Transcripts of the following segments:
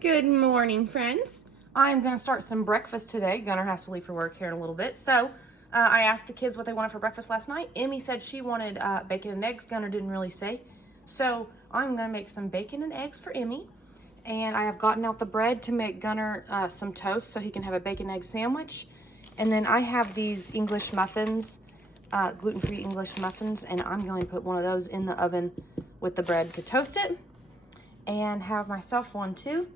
Good morning, friends. I'm going to start some breakfast today. Gunnar has to leave for work here in a little bit. So I asked the kids what they wanted for breakfast last night. Emmy said she wanted bacon and eggs. Gunnar didn't really say. So I'm going to make some bacon and eggs for Emmy. And I have gotten out the bread to make Gunnar some toast so he can have a bacon egg sandwich. And then I have these English muffins, gluten-free English muffins, and I'm going to put one of those in the oven with the bread to toast it. And have myself one too.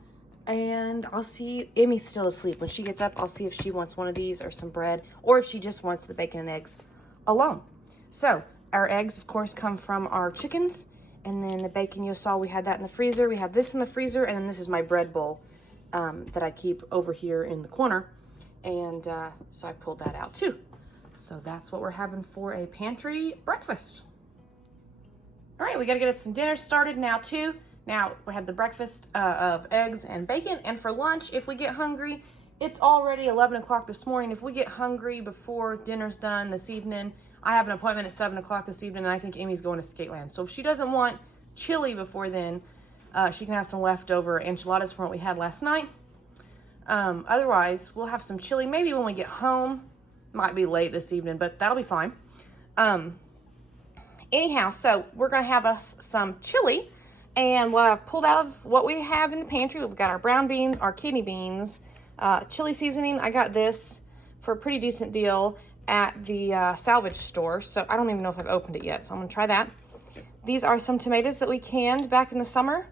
And I'll see, Emmy's still asleep. When she gets up, I'll see if she wants one of these or some bread, or if she just wants the bacon and eggs alone. So our eggs, of course, come from our chickens. And then the bacon, you saw we had that in the freezer. We have this in the freezer, and then this is my bread bowl that I keep over here in the corner. And so I pulled that out too. So that's what we're having for a pantry breakfast. All right, we gotta get us some dinner started now too. Now, we have the breakfast of eggs and bacon, and for lunch, if we get hungry, it's already 11 o'clock this morning. If we get hungry before dinner's done this evening, I have an appointment at 7 o'clock this evening, and I think Amy's going to Skateland. So if she doesn't want chili before then, she can have some leftover enchiladas from what we had last night. Otherwise, we'll have some chili maybe when we get home. Might be late this evening, but that'll be fine. Anyhow, so we're going to have us some chili. And what I've pulled out of what we have in the pantry, we've got our brown beans, our kidney beans, chili seasoning. I got this for a pretty decent deal at the salvage store. So I don't even know if I've opened it yet, so I'm gonna try that. These are some tomatoes that we canned back in the summer.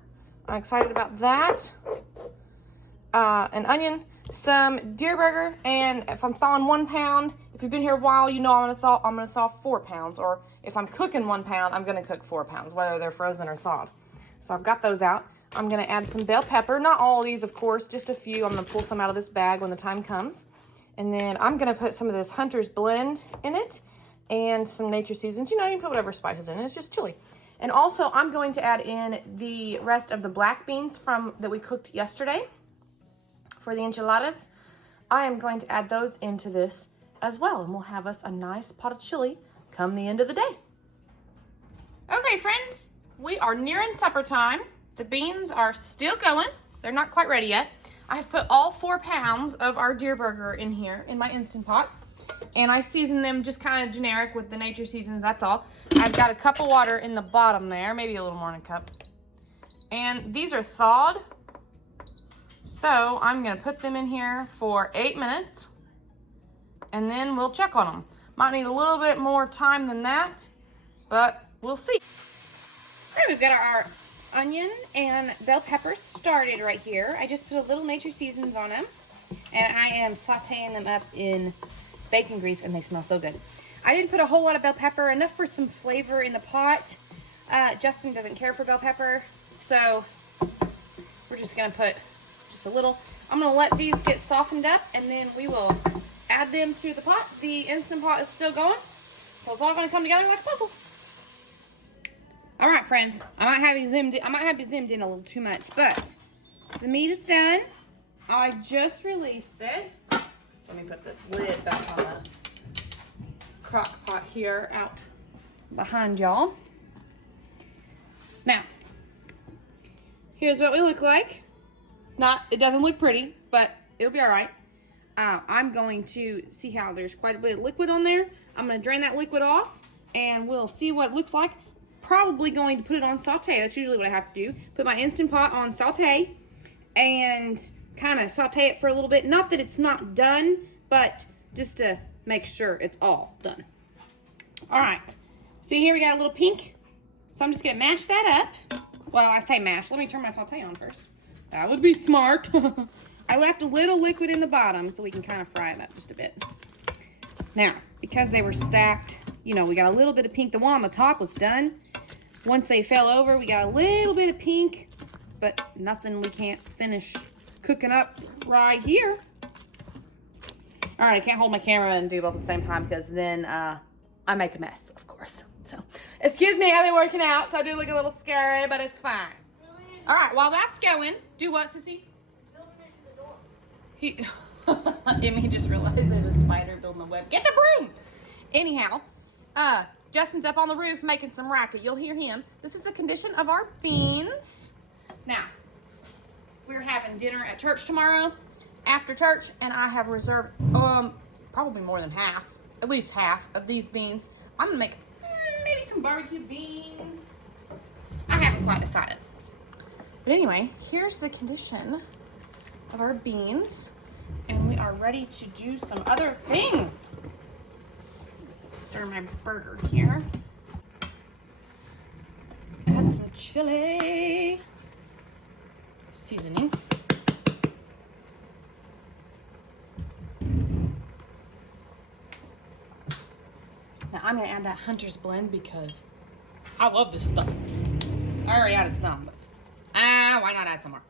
I'm excited about that. An onion, some deer burger, and if I'm thawing 1 pound, if you've been here a while, you know I'm gonna thaw 4 pounds. Or if I'm cooking 1 pound, I'm gonna cook 4 pounds, whether they're frozen or thawed. So I've got those out. I'm gonna add some bell pepper. Not all of these, of course, just a few. I'm gonna pull some out of this bag when the time comes. And then I'm gonna put some of this Hunter's Blend in it and some nature seasons. You know, you can put whatever spices in it. It's just chili. And also, I'm going to add in the rest of the black beans that we cooked yesterday for the enchiladas. I am going to add those into this as well, and we'll have us a nice pot of chili come the end of the day. Okay, friends. We are nearing supper time. The beans are still going. They're not quite ready yet. I've put all 4 pounds of our deer burger in here in my Instant Pot. And I season them just kind of generic with the nature seasons, that's all. I've got a cup of water in the bottom there, maybe a little more than a cup. And these are thawed. So I'm gonna put them in here for 8 minutes. And then we'll check on them. Might need a little bit more time than that, but we'll see. All right, we've got our onion and bell peppers started right here. I just put a little nature seasons on them, and I am sauteing them up in bacon grease, and they smell so good. I didn't put a whole lot of bell pepper, enough for some flavor in the pot. Justin doesn't care for bell pepper, so we're just gonna put just a little. I'm gonna let these get softened up, and then we will add them to the pot. The Instant Pot is still going, so it's all gonna come together like a puzzle. All right, friends, I might have you zoomed in a little too much, but the meat is done. I just released it. Let me put this lid back on the crock pot here out behind y'all. Now, here's what we look like. It doesn't look pretty, but it'll be all right. I'm going to see how there's quite a bit of liquid on there. I'm going to drain that liquid off, and we'll see what it looks like. Probably going to put it on saute. That's usually what I have to do. Put my Instant Pot on saute and kind of saute it for a little bit. Not that it's not done, but just to make sure it's all done. All right. See here, we got a little pink. So I'm just going to mash that up. Well, I say mash. Let me turn my saute on first. That would be smart. I left a little liquid in the bottom so we can kind of fry it up just a bit. Now, because they were stacked, you know, we got a little bit of pink. The one on the top was done. Once they fell over, we got a little bit of pink, but nothing we can't finish cooking up right here. All right, I can't hold my camera and do both at the same time because then I make a mess, of course. So, excuse me, I've been working out, so I do look a little scary, but it's fine. All right, while that's going, do what, Sissy? Emmy just realized there's a spider building a web. Get the broom! Anyhow, Justin's up on the roof making some racket. You'll hear him. This is the condition of our beans. Now, we're having having dinner at church tomorrow after church, and I have reserved probably more than half, at least half of these beans. I'm gonna make maybe some barbecue beans. I haven't quite decided. But anyway, here's the condition of our beans, and we are ready to do some other things. Stir my burger here. Add some chili seasoning. Now I'm gonna add that Hunter's blend because I love this stuff. I already added some, but why not add some more?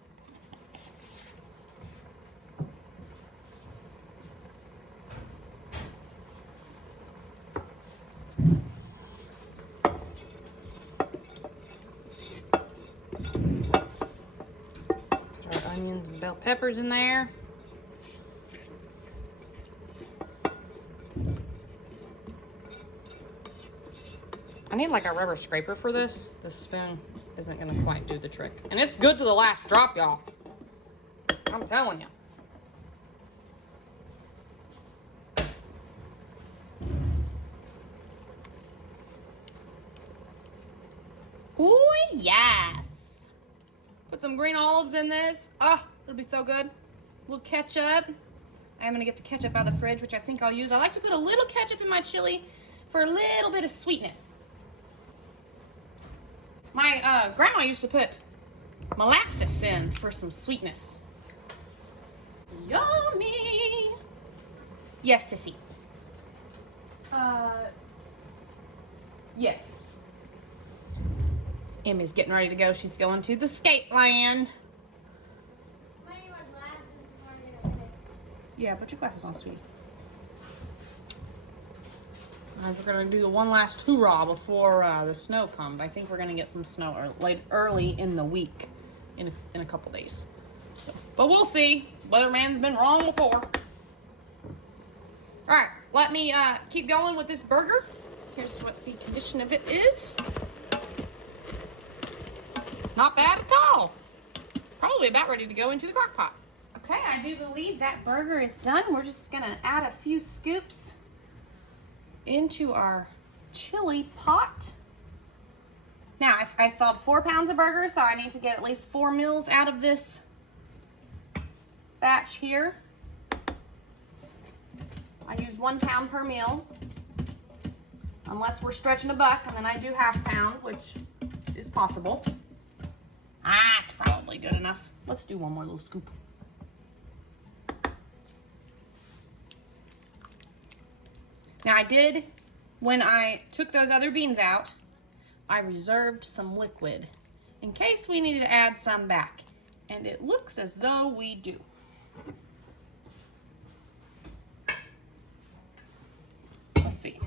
Put our onions and bell peppers in there. I need like a rubber scraper for this. This spoon isn't gonna quite do the trick. And it's good to the last drop, y'all. I'm telling you. Oh, yes. Put some green olives in this. Oh, it'll be so good. A little ketchup. I'm gonna get the ketchup out of the fridge, which I think I'll use. I like to put a little ketchup in my chili for a little bit of sweetness. My grandma used to put molasses in for some sweetness. Yummy. Yes, sissy. Yes. Emmy's getting ready to go. She's going to the skate land. I need my glasses before I get up there. Yeah, put your glasses on, sweetie. We're gonna do the one last hoorah before the snow comes. I think we're gonna get some snow early in the week, in a couple days. So, but we'll see. Weatherman's been wrong before. All right, let me keep going with this burger. Here's what the condition of it is. Not bad at all. Probably about ready to go into the crock pot. Okay, I do believe that burger is done. We're just gonna add a few scoops into our chili pot. Now, I thawed 4 pounds of burger, so I need to get at least 4 meals out of this batch here. I use 1 pound per meal, unless we're stretching a buck, and then I do half pound, which is possible. It's probably good enough. Let's do one more little scoop. Now I did, when I took those other beans out, I reserved some liquid in case we needed to add some back. And it looks as though we do. Let's see.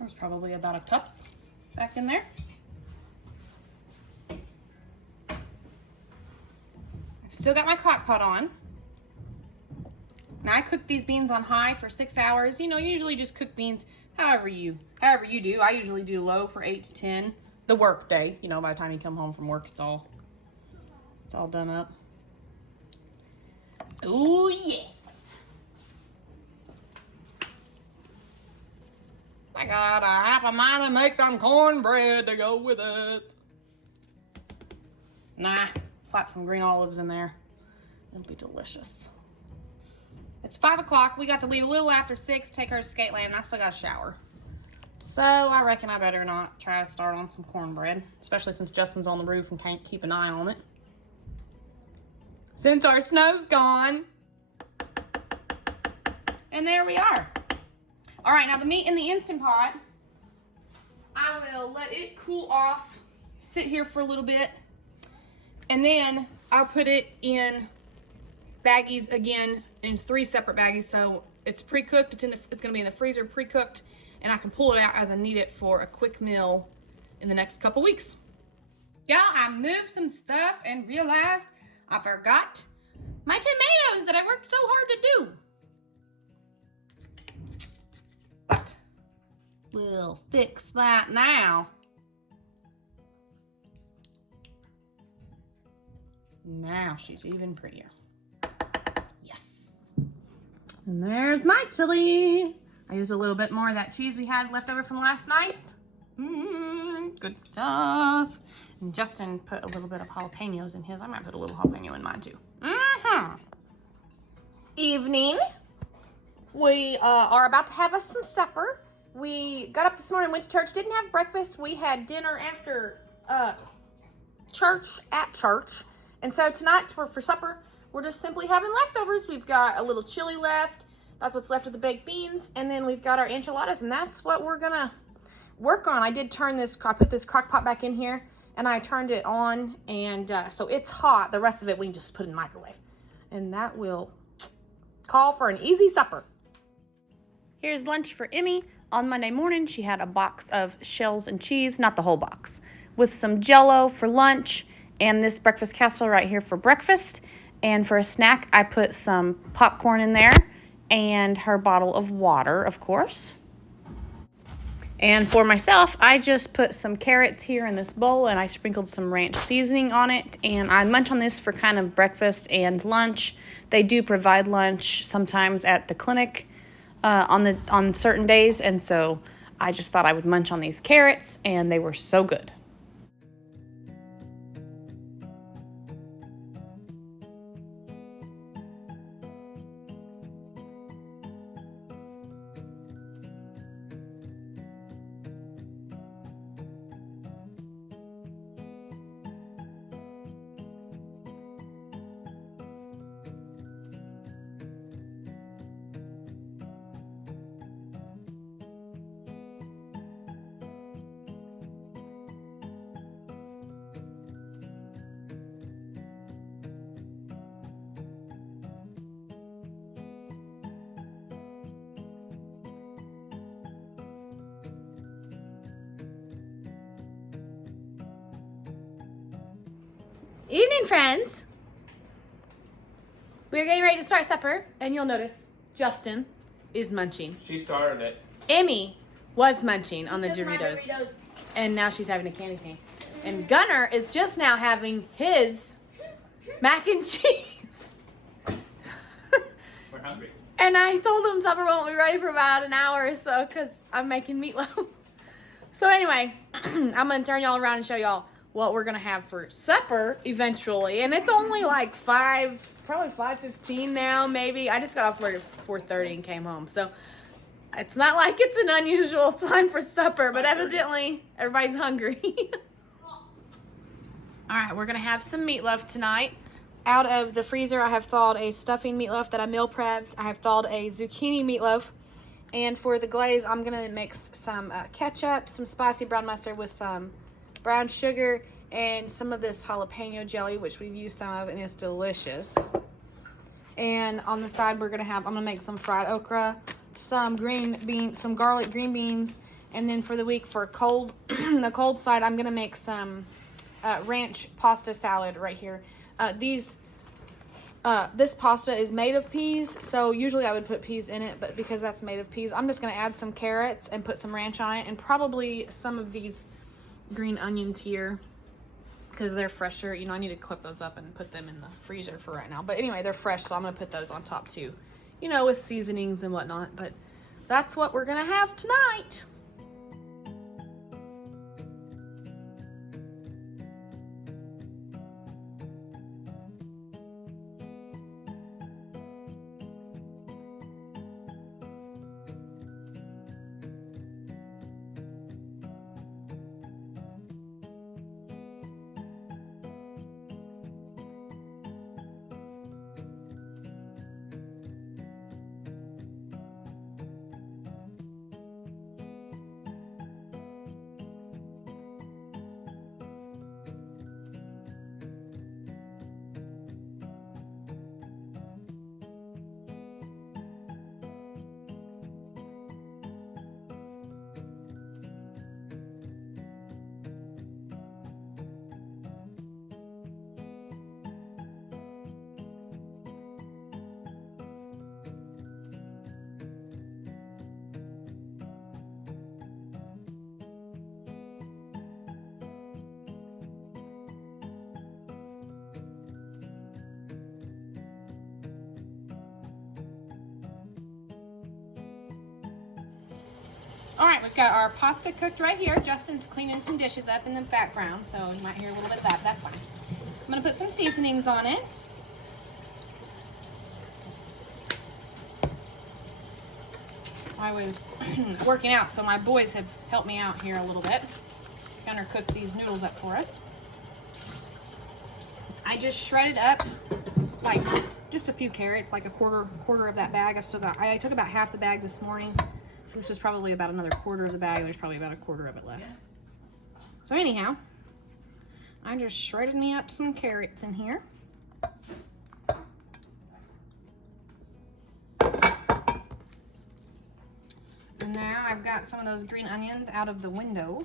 There's probably about a cup back in there. I've still got my crock pot on. Now I cook these beans on high for 6 hours. You know, usually just cook beans however you do. I usually do low for 8 to 10. The work day, you know, by the time you come home from work, it's all done up. Oh yes. I got a half a mind to make some cornbread to go with it. Nah, slap some green olives in there. It'll be delicious. It's 5 o'clock. We got to leave a little after 6, take her to skate land, and I still got a shower. So I reckon I better not try to start on some cornbread, especially since Justin's on the roof and can't keep an eye on it. Since our snow's gone. And there we are. All right, now the meat in the Instant Pot, I will let it cool off, sit here for a little bit, and then I'll put it in baggies again, in 3 separate baggies. So it's pre-cooked, it's gonna be in the freezer pre-cooked, and I can pull it out as I need it for a quick meal in the next couple weeks. Y'all, I moved some stuff and realized I forgot my tomatoes that I worked so hard to do. But we'll fix that now. Now she's even prettier. Yes. And there's my chili. I used a little bit more of that cheese we had left over from last night. Good stuff. And Justin put a little bit of jalapenos in his. I might put a little jalapeno in mine too. Evening. We are about to have us some supper. We got up this morning, went to church, didn't have breakfast. We had dinner after church at church. And so tonight for supper, we're just simply having leftovers. We've got a little chili left. That's what's left of the baked beans. And then we've got our enchiladas, and that's what we're gonna work on. I did turn this, I put this crock pot back in here, and I turned it on, and so it's hot. The rest of it we can just put in the microwave. And that will call for an easy supper. Here's lunch for Emmy. On Monday morning, she had a box of shells and cheese, not the whole box, with some Jell-O for lunch, and this breakfast casserole right here for breakfast. And for a snack, I put some popcorn in there, and her bottle of water, of course. And for myself, I just put some carrots here in this bowl, and I sprinkled some ranch seasoning on it, and I munch on this for kind of breakfast and lunch. They do provide lunch sometimes at the clinic on certain days, and so I just thought I would munch on these carrots, and they were so good. Evening, friends. We're getting ready to start supper, and you'll notice Justin is munching. She started it. Emmy was munching on the Doritos, and now she's having a candy cane. And Gunner is just now having his mac and cheese. We're hungry. And I told him supper won't be ready for about an hour or so because I'm making meatloaf. So anyway, I'm going to turn y'all around and show y'all what we're going to have for supper eventually. And it's only like probably 5:15 now, maybe. I just got off work at 4:30 and came home. So it's not like it's an unusual time for supper, but evidently everybody's hungry. All right, we're going to have some meatloaf tonight. Out of the freezer, I have thawed a stuffing meatloaf that I meal prepped. I have thawed a zucchini meatloaf. And for the glaze, I'm going to mix some ketchup, some spicy brown mustard with some brown sugar, and some of this jalapeno jelly, which we've used some of, and it's delicious. And on the side, I'm going to make some fried okra, some garlic green beans, and then for the week, for cold, the cold side, I'm going to make some ranch pasta salad right here. This pasta is made of peas, so usually I would put peas in it, but because that's made of peas, I'm just going to add some carrots and put some ranch on it, and probably some of these green onions here, because they're fresher. You know, I need to clip those up and put them in the freezer for right now. But anyway, they're fresh, so I'm going to put those on top too, you know, with seasonings and whatnot. But that's what we're going to have tonight. All right, we've got our pasta cooked right here. Justin's cleaning some dishes up in the background, so you might hear a little bit of that. That's fine. I'm gonna put some seasonings on it. I was working out, so my boys have helped me out here a little bit. Undercook these noodles up for us. I just shredded up like just a few carrots, like a quarter of that bag. I took about half the bag this morning, so this was probably about another quarter of the bag. There's probably about a quarter of it left. So anyhow, I just shredded me up some carrots in here. And now I've got some of those green onions out of the window.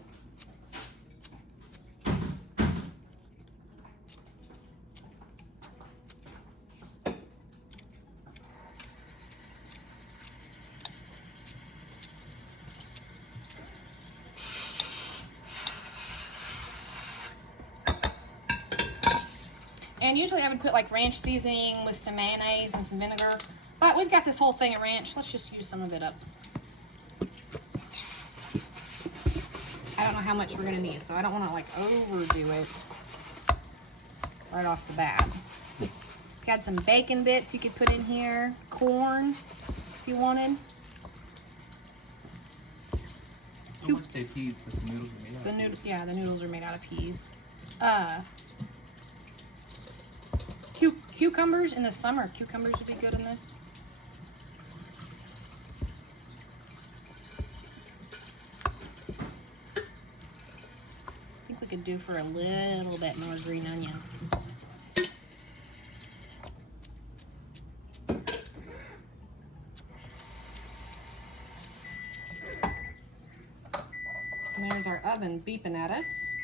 And usually I would put like ranch seasoning with some mayonnaise and some vinegar, but we've got this whole thing of ranch. Let's just use some of it up. I don't know how much we're gonna need, so I don't wanna like overdo it right off the bat. Got some bacon bits you could put in here, corn if you wanted. How much say peas that the noodles are made out of? Yeah, the noodles are made out of peas. Cucumbers in the summer. Cucumbers would be good in this. I think we could do for a little bit more green onion. And there's our oven beeping at us.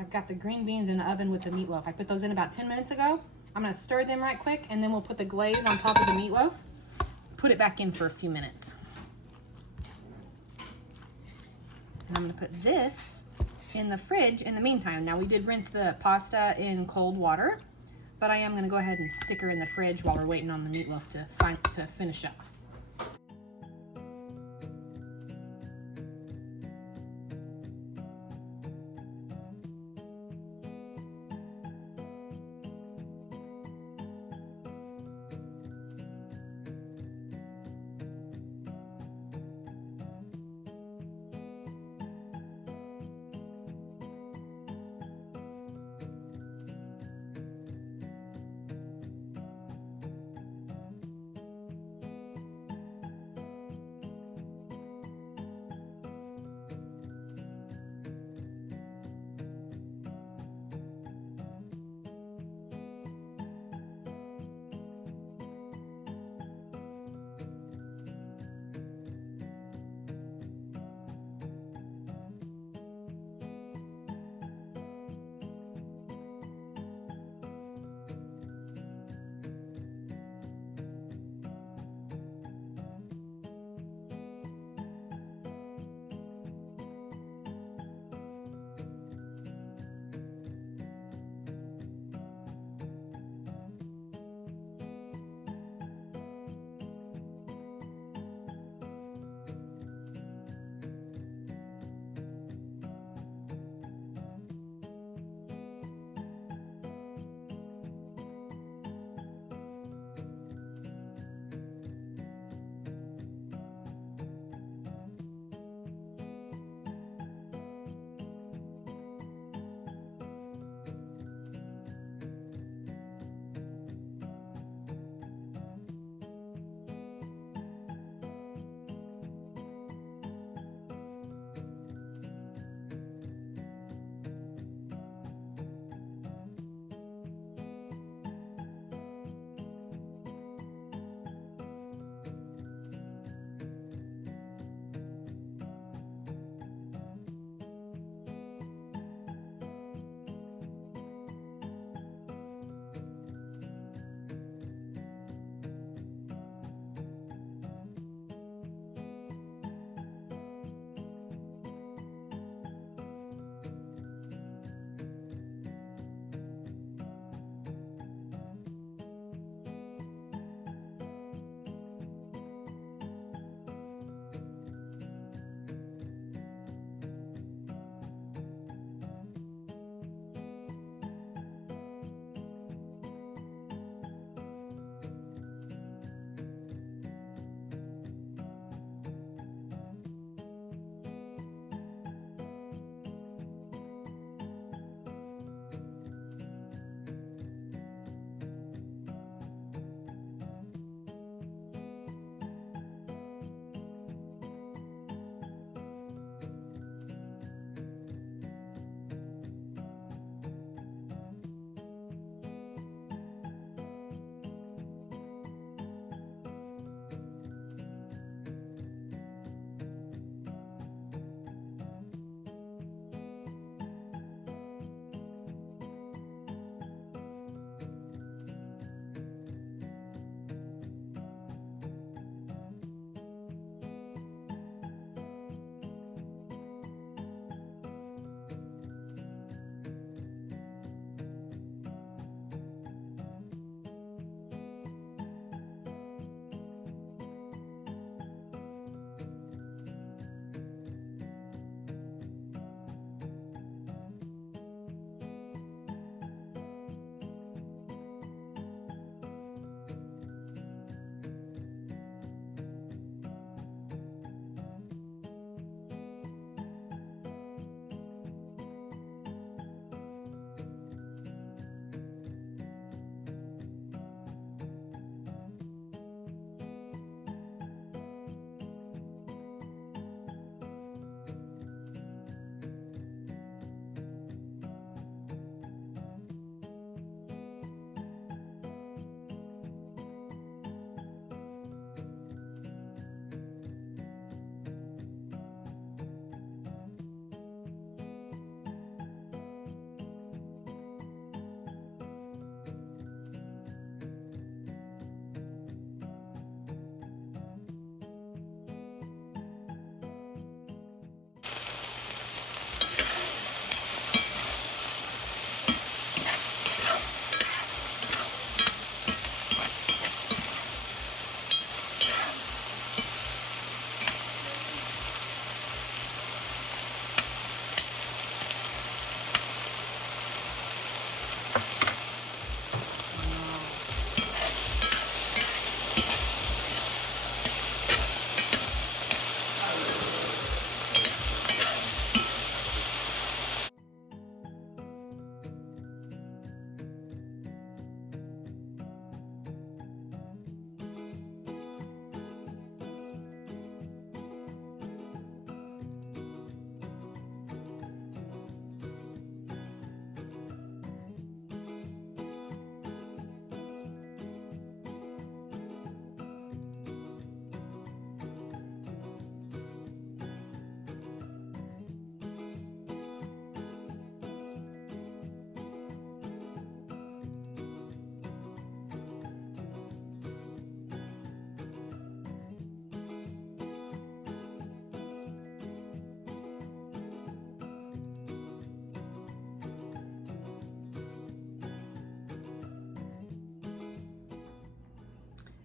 I've got the green beans in the oven with the meatloaf. I put those in about 10 minutes ago. I'm gonna stir them right quick, and then we'll put the glaze on top of the meatloaf. Put it back in for a few minutes. And I'm gonna put this in the fridge in the meantime. Now we did rinse the pasta in cold water, but I am gonna go ahead and stick her in the fridge while we're waiting on the meatloaf to finish up.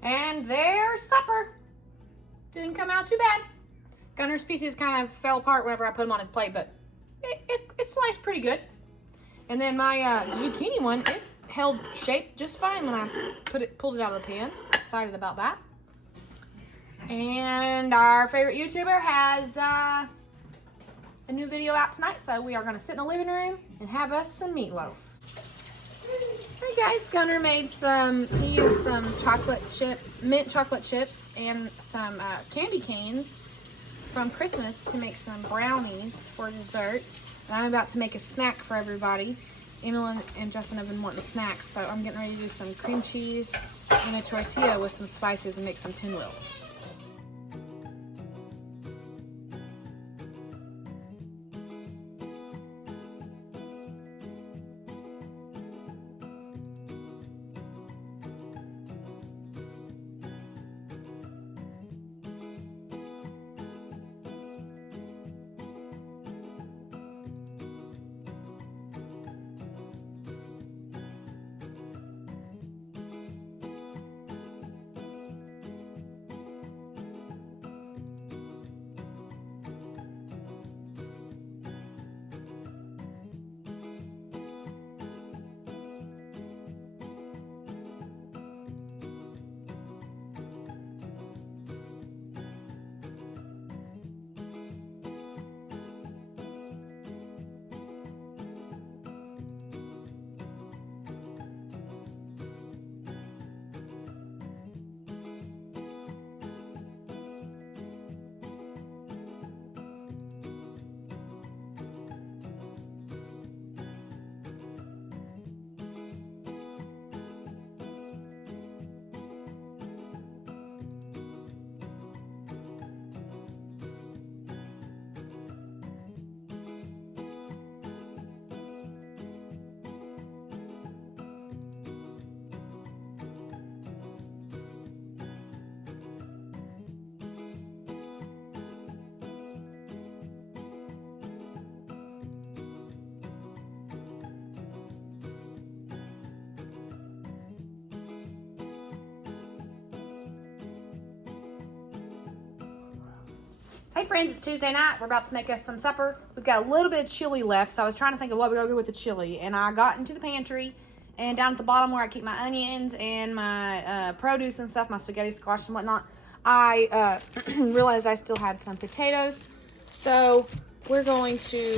And there's supper. Didn't come out too bad. Gunner's pieces kind of fell apart whenever I put them on his plate, but it sliced pretty good. And then my zucchini one, it held shape just fine when I pulled it out of the pan. Excited about that. And our favorite YouTuber has a new video out tonight, so we are going to sit in the living room and have us some meatloaf. Hey guys, Gunner made he used some mint chocolate chips and some candy canes from Christmas to make some brownies for dessert. And I'm about to make a snack for everybody. Emily and Justin have been wanting snacks, so I'm getting ready to do some cream cheese and a tortilla with some spices and make some pinwheels. Hey friends, it's Tuesday night. We're about to make us some supper. We've got a little bit of chili left, so I was trying to think of what we're going to do with the chili. And I got into the pantry, and down at the bottom where I keep my onions and my produce and stuff, my spaghetti squash and whatnot, I realized I still had some potatoes. So we're going to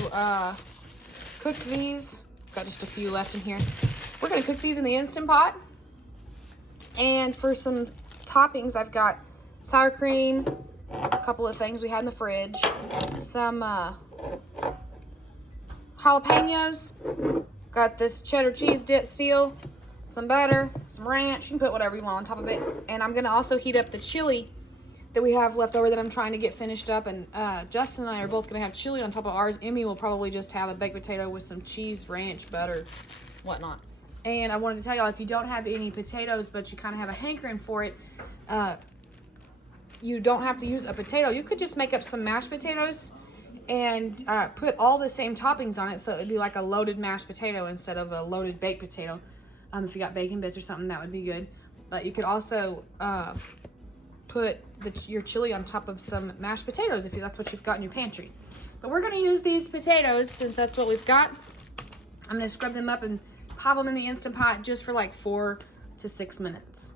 cook these. Got just a few left in here. We're going to cook these in the Instant Pot. And for some toppings, I've got sour cream, a couple of things we had in the fridge, some jalapenos, got this cheddar cheese dip seal, some butter, some ranch. You can put whatever you want on top of it. And I'm going to also heat up the chili that we have left over that I'm trying to get finished up. And Justin and I are both going to have chili on top of ours. Emmy will probably just have a baked potato with some cheese, ranch, butter, whatnot. And I wanted to tell y'all, if you don't have any potatoes but you kind of have a hankering for it, you don't have to use a potato. You could just make up some mashed potatoes and put all the same toppings on it, so it would be like a loaded mashed potato instead of a loaded baked potato. If you got bacon bits or something, that would be good. But you could also put your chili on top of some mashed potatoes if that's what you've got in your pantry. But we're going to use these potatoes since that's what we've got. I'm going to scrub them up and pop them in the Instant Pot just for like 4 to 6 minutes.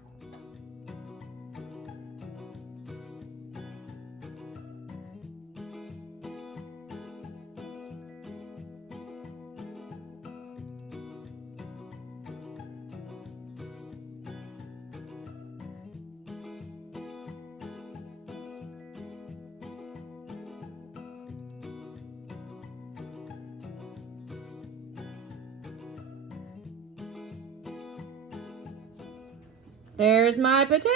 There's my potato.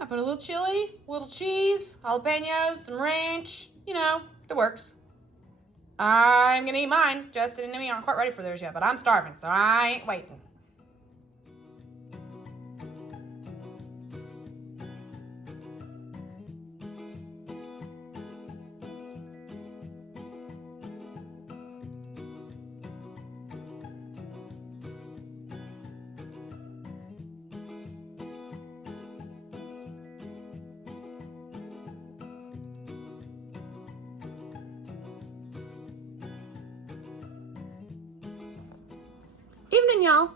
I put a little chili, a little cheese, jalapenos, some ranch. You know, it works. I'm gonna eat mine. Justin and Emmy aren't quite ready for theirs yet, but I'm starving, so I ain't waiting. evening, y'all.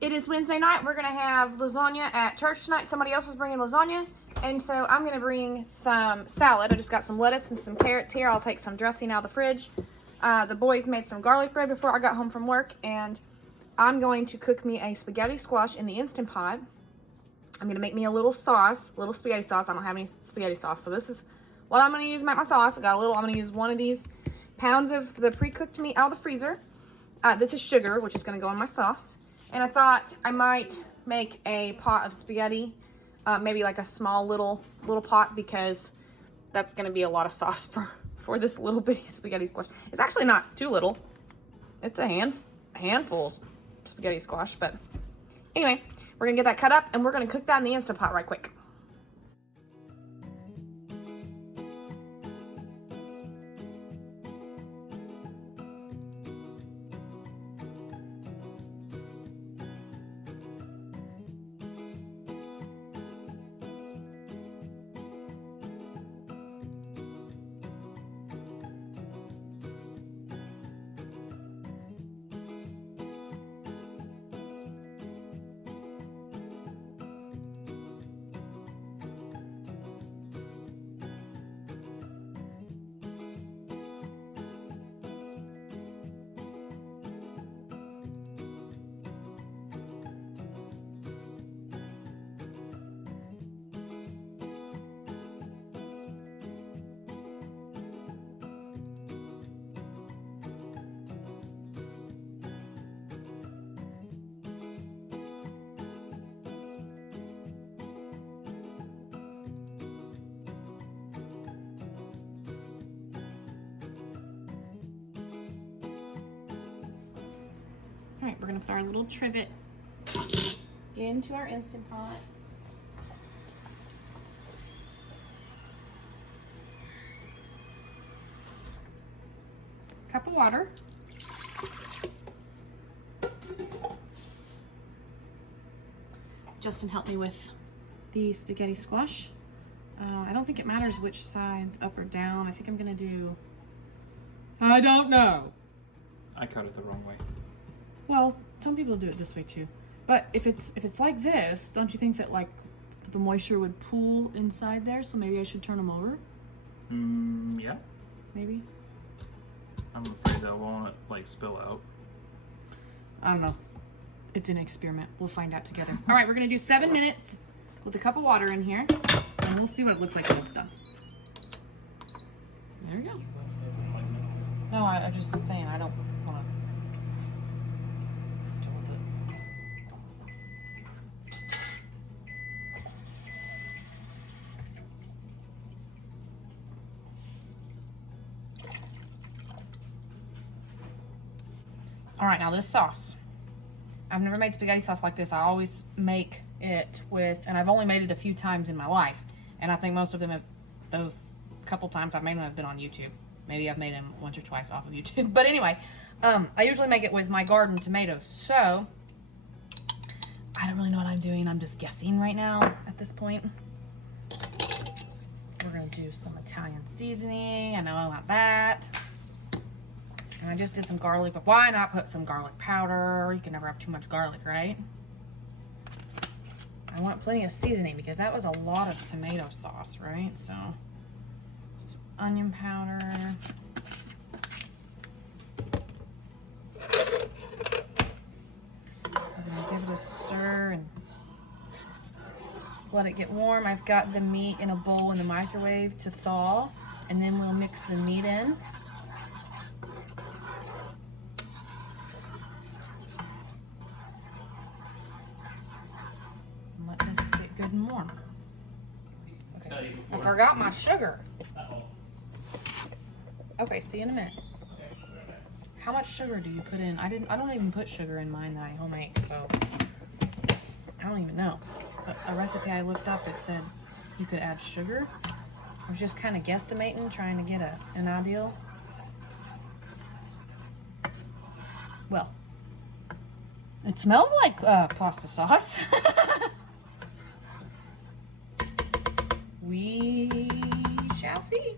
It is Wednesday night. We're going to have lasagna at church tonight. Somebody else is bringing lasagna. And so I'm going to bring some salad. I just got some lettuce and some carrots here. I'll take some dressing out of the fridge. The boys made some garlic bread before I got home from work. And I'm going to cook me a spaghetti squash in the Instant Pot. I'm going to make me a little sauce, little spaghetti sauce. I don't have any spaghetti sauce. So this is what I'm going to use to make my sauce. I'm going to use 1 of these pounds of the pre-cooked meat out of the freezer. This is sugar, which is going to go in my sauce. And I thought I might make a pot of spaghetti, maybe like a small little pot, because that's going to be a lot of sauce for this little bitty spaghetti squash. It's actually not too little. It's a handful of spaghetti squash, but anyway, we're going to get that cut up and we're going to cook that in the Instant Pot right quick. All right, we're gonna put our little trivet into our Instant Pot. Cup of water. Justin helped me with the spaghetti squash. I don't think it matters which side's up or down. I think I'm gonna do, I don't know. I cut it the wrong way. Well, some people do it this way too. But if it's like this, don't you think that like the moisture would pool inside there? So maybe I should turn them over? Yeah. Maybe. I'm afraid that won't like spill out. I don't know. It's an experiment. We'll find out together. All right, we're gonna do 7 minutes with a cup of water in here, and we'll see what it looks like when it's done. There we go. No, I'm just saying I don't want to. All right, now this sauce. I've never made spaghetti sauce like this. I always make it with, and I've only made it a few times in my life, and I think most of them have, the couple times I've made them have been on YouTube. Maybe I've made them once or twice off of YouTube. But anyway, I usually make it with my garden tomatoes. So, I don't really know what I'm doing. I'm just guessing right now at this point. We're going to do some Italian seasoning. I know about that. And I just did some garlic, but why not put some garlic powder? You can never have too much garlic, right? I want plenty of seasoning because that was a lot of tomato sauce, right? So, some onion powder. I'm gonna give it a stir and let it get warm. I've got the meat in a bowl in the microwave to thaw, and then we'll mix the meat in. Let this get good and warm. Okay. I forgot my sugar. Okay, see you in a minute. How much sugar do you put in? I don't even put sugar in mine that I home make, so I don't even know. A recipe I looked up, it said you could add sugar. I was just kind of guesstimating, trying to get an ideal. Well, it smells like pasta sauce. We shall see.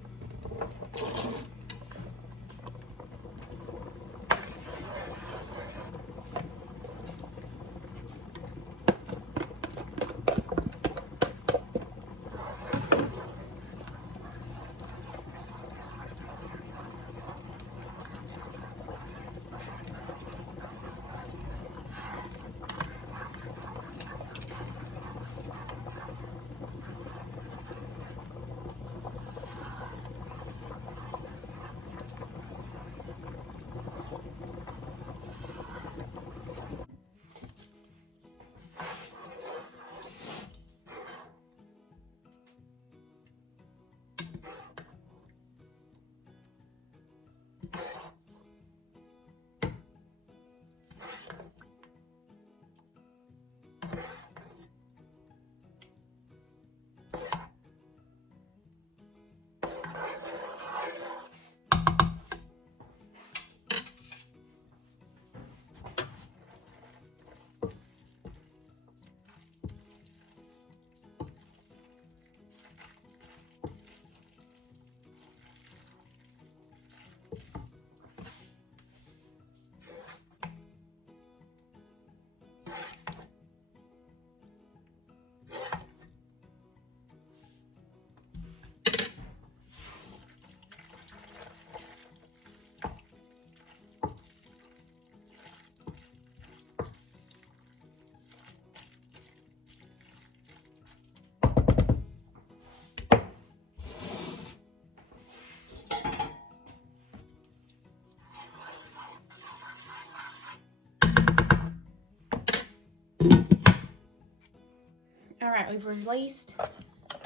overlaced,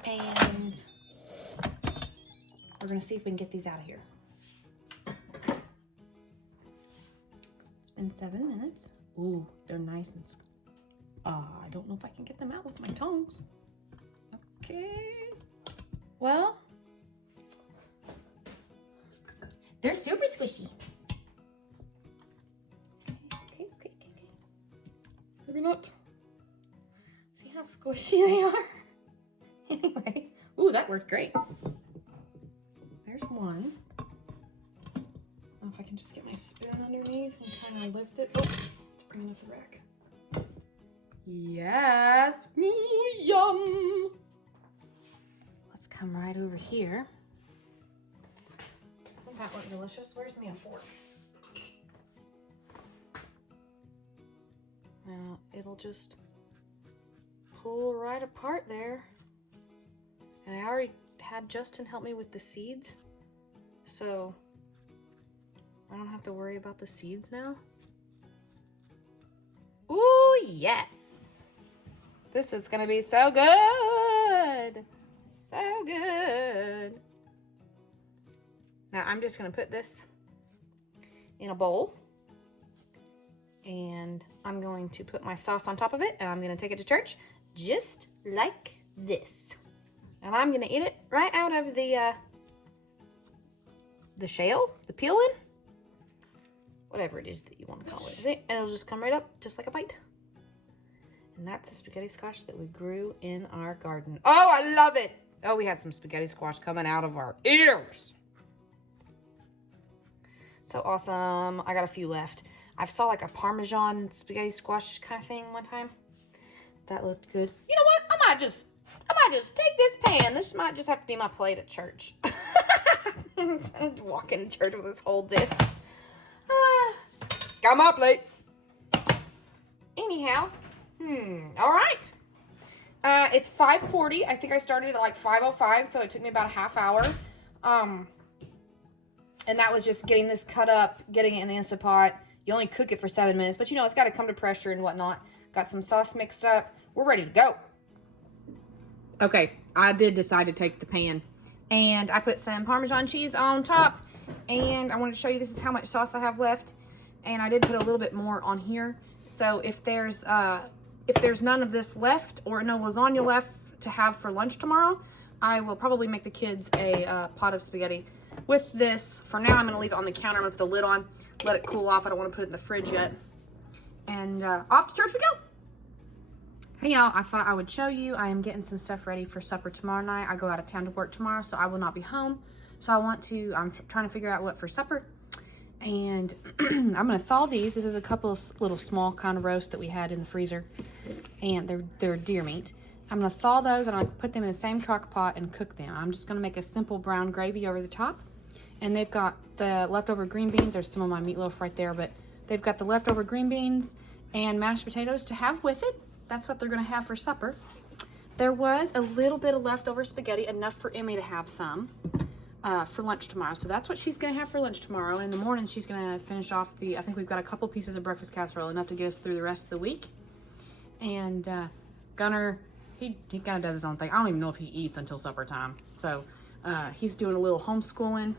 and we're gonna see if we can get these out of here. It's been 7 minutes. Ooh, they're nice and I don't know if I can get them out with my tongs. Okay. Well, They're super squishy. okay. Maybe not. See how squishy they are? Anyway, ooh, that worked great. There's one. I don't know if I can just get my spoon underneath and kind of lift it. Oh, it's bringing up the rack. Yes. Ooh, yum. Let's come right over here. Doesn't that look delicious? Where's me a fork? Now it'll just pull right apart there. And I already had Justin help me with the seeds, so I don't have to worry about the seeds now. Ooh, yes. This is gonna be so good. So good. Now I'm just gonna put this in a bowl, and I'm going to put my sauce on top of it, and I'm gonna take it to church just like this. And I'm gonna eat it right out of the shell, the peeling, whatever it is that you want to call it. And it'll just come right up, just like a bite. And that's the spaghetti squash that we grew in our garden. Oh, I love it. Oh, we had some spaghetti squash coming out of our ears. So awesome. I got a few left. I saw like a Parmesan spaghetti squash kind of thing one time. That looked good. You know what? I might just take this pan. This might just have to be my plate at church. Walk into church with this whole dish. Got my plate. Anyhow, all right. It's 5:40. I think I started at like 5:05, so it took me about a half hour. And that was just getting this cut up, getting it in the Instant Pot. You only cook it for 7 minutes, but you know, it's got to come to pressure and whatnot. Got some sauce mixed up. We're ready to go. Okay, I did decide to take the pan, and I put some Parmesan cheese on top, and I wanted to show you this is how much sauce I have left, and I did put a little bit more on here. So if there's none of this left or no lasagna left to have for lunch tomorrow, I will probably make the kids a pot of spaghetti with this. For now, I'm going to leave it on the counter. I'm going to put the lid on, let it cool off. I don't want to put it in the fridge yet. And off to church we go. Hey y'all, I thought I would show you. I am getting some stuff ready for supper tomorrow night. I go out of town to work tomorrow, so I will not be home. So I'm trying to figure out what for supper. And I'm going to thaw these. This is a couple of little small kind of roasts that we had in the freezer. And they're deer meat. I'm going to thaw those, and I'll put them in the same crock pot and cook them. I'm just going to make a simple brown gravy over the top. And they've got the leftover green beans. There's some of my meatloaf right there, but they've got the leftover green beans and mashed potatoes to have with it. That's what they're going to have for supper. There was a little bit of leftover spaghetti, enough for Emmy to have some for lunch tomorrow. So that's what she's going to have for lunch tomorrow. And in the morning, she's going to finish off I think we've got a couple pieces of breakfast casserole, enough to get us through the rest of the week. And Gunner, he kind of does his own thing. I don't even know if he eats until supper time. So he's doing a little homeschooling,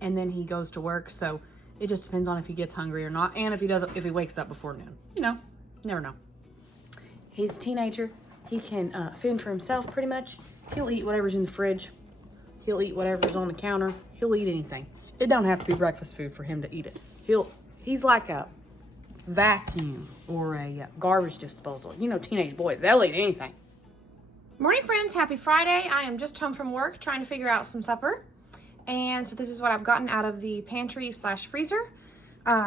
and then he goes to work. So it just depends on if he gets hungry or not, and if he wakes up before noon. You know, never know. He's a teenager. He can fend for himself pretty much. He'll eat whatever's in the fridge. He'll eat whatever's on the counter. He'll eat anything. It don't have to be breakfast food for him to eat it. He's like a vacuum or a garbage disposal. You know, teenage boys, they'll eat anything. Morning, friends. Happy Friday. I am just home from work trying to figure out some supper. And so this is what I've gotten out of the pantry/freezer.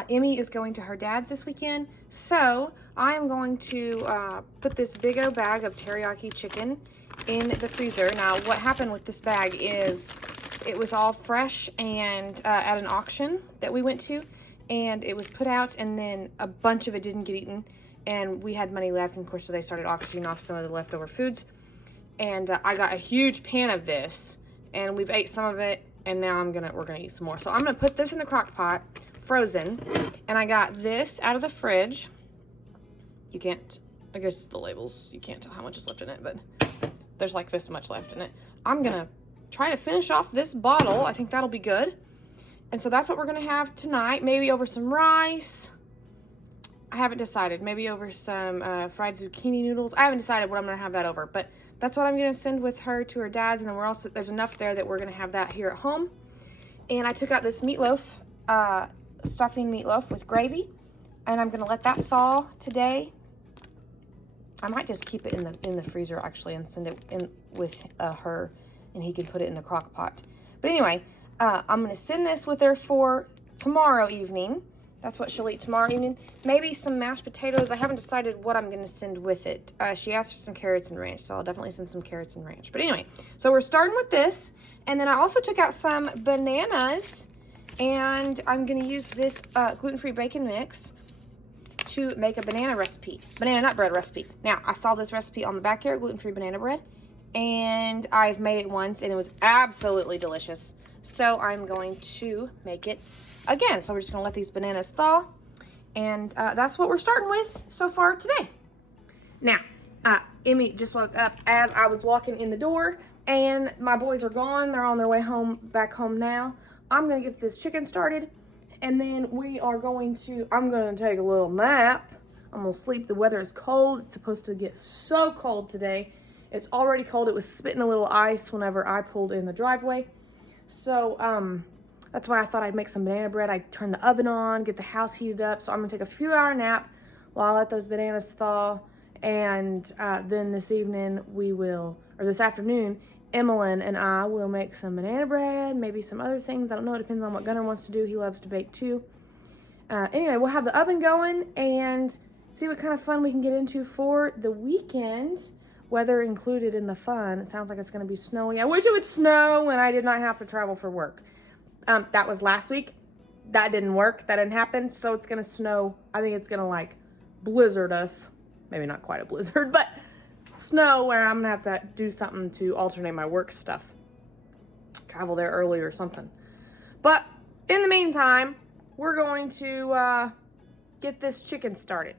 Emmy is going to her dad's this weekend, so I am going to put this big old bag of teriyaki chicken in the freezer. Now, what happened with this bag is it was all fresh and at an auction that we went to, and it was put out, and then a bunch of it didn't get eaten, and we had money left, and of course, so they started auctioning off some of the leftover foods, and I got a huge pan of this, and we've ate some of it, and now we're gonna eat some more. So I'm gonna put this in the crock pot, frozen, and I got this out of the fridge. You can't I guess the labels, you can't tell how much is left in it, but there's like this much left in it. I'm gonna try to finish off this bottle. I think that'll be good. And so that's what we're gonna have tonight. Maybe over some rice. I haven't decided. Maybe over some fried zucchini noodles. I haven't decided what I'm gonna have that over, but that's what I'm gonna send with her to her dad's. And then we're also, there's enough there that we're gonna have that here at home. And I took out this meatloaf, stuffing meatloaf with gravy, and I'm gonna let that thaw today. I might just keep it in the freezer actually and send it in with her, and he can put it in the crock pot. But anyway, I'm gonna send this with her for tomorrow evening. That's what she'll eat tomorrow evening. Maybe some mashed potatoes. I haven't decided what I'm gonna send with it. She asked for some carrots and ranch, so I'll definitely send some carrots and ranch. But anyway, so we're starting with this, and then I also took out some bananas, and I'm gonna use this gluten-free bacon mix to make a banana nut bread recipe. Now, I saw this recipe on the backyard, gluten-free banana bread, and I've made it once, and it was absolutely delicious. So I'm going to make it again. So we're just gonna let these bananas thaw, and that's what we're starting with so far today. Now, Emmy just woke up as I was walking in the door, and my boys are gone. They're on their way home, back home now. I'm gonna get this chicken started, and then I'm gonna take a little nap. I'm gonna sleep. The weather is cold. It's supposed to get so cold today. It's already cold. It was spitting a little ice whenever I pulled in the driveway. So, that's why I thought I'd make some banana bread. I'd turn the oven on, get the house heated up. So I'm gonna take a few hour nap while I let those bananas thaw. And then this afternoon, Emmeline and I will make some banana bread, maybe some other things. I don't know, it depends on what Gunnar wants to do. He loves to bake too. Anyway, we'll have the oven going and see what kind of fun we can get into for the weekend. Weather included in the fun. It sounds like it's gonna be snowy. I wish it would snow when I did not have to travel for work. That was last week. That didn't work. That didn't happen. So it's gonna snow. I think it's gonna like blizzard us. Maybe not quite a blizzard, but snow where I'm gonna have to do something to alternate my work stuff. Travel there early or something. But in the meantime, we're going to get this chicken started.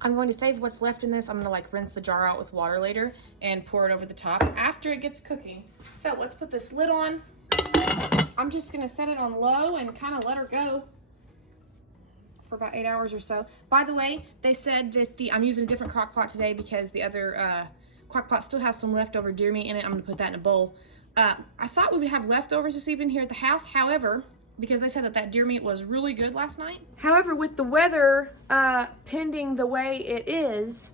I'm going to save what's left in this. I'm gonna like rinse the jar out with water later and pour it over the top after it gets cooking. So let's put this lid on. I'm just gonna set it on low and kind of let her go for about 8 hours or so. By the way, they said that I'm using a different crock pot today because the other crock pot still has some leftover deer meat in it. I'm gonna put that in a bowl. I thought we would have leftovers this evening here at the house. However, because they said that deer meat was really good last night. However, with the weather pending the way it is,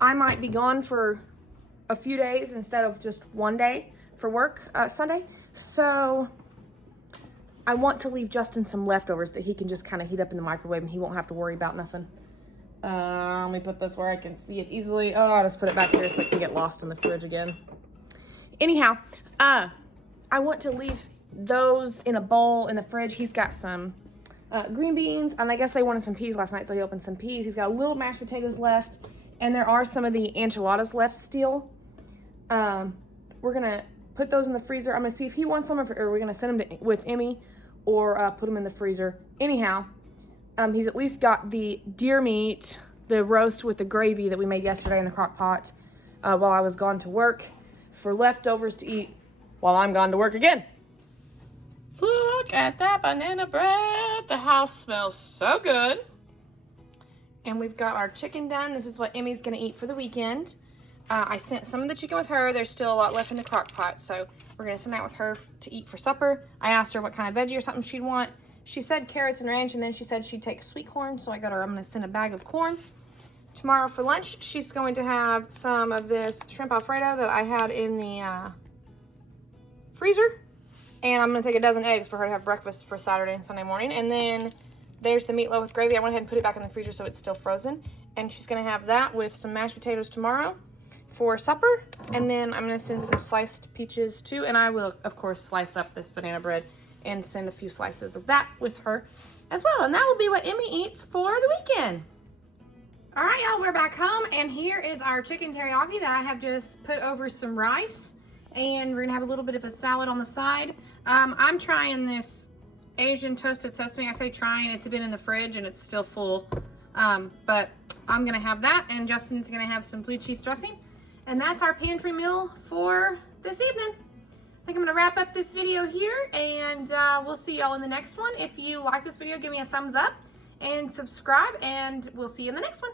I might be gone for a few days instead of just one day for work Sunday. So I want to leave Justin some leftovers that he can just kind of heat up in the microwave and he won't have to worry about nothing. Let me put this where I can see it easily. Oh, I'll just put it back here so it can get lost in the fridge again. Anyhow, I want to leave those in a bowl in the fridge. He's got some green beans, and I guess they wanted some peas last night, so he opened some peas. He's got a little mashed potatoes left, and there are some of the enchiladas left still. We're gonna put those in the freezer. I'm gonna see if he wants some, or we're gonna send them with Emmy, or put them in the freezer. Anyhow, he's at least got the deer meat, the roast with the gravy that we made yesterday in the crock pot while I was gone to work, for leftovers to eat while I'm gone to work again. Look at that banana bread. The house smells so good. And we've got our chicken done. This is what Emmy's gonna eat for the weekend. I sent some of the chicken with her. There's still a lot left in the crock pot, so we're gonna send that with her to eat for supper. I asked her what kind of veggie or something she'd want. She said carrots and ranch, and then she said she'd take sweet corn, so I'm gonna send a bag of corn. Tomorrow for lunch, she's going to have some of this shrimp Alfredo that I had in the freezer. And I'm going to take a dozen eggs for her to have breakfast for Saturday and Sunday morning. And then there's the meatloaf with gravy. I went ahead and put it back in the freezer so it's still frozen. And she's going to have that with some mashed potatoes tomorrow for supper. And then I'm going to send some sliced peaches too. And I will, of course, slice up this banana bread and send a few slices of that with her as well. And that will be what Emmy eats for the weekend. All right, y'all, we're back home. And here is our chicken teriyaki that I have just put over some rice. And we're gonna have a little bit of a salad on the side. I'm trying this Asian toasted sesame. I say trying, it's been in the fridge and it's still full. But I'm gonna have that, and Justin's gonna have some blue cheese dressing. And that's our pantry meal for this evening. I think I'm gonna wrap up this video here, and we'll see y'all in the next one. If you like this video, give me a thumbs up and subscribe, and we'll see you in the next one.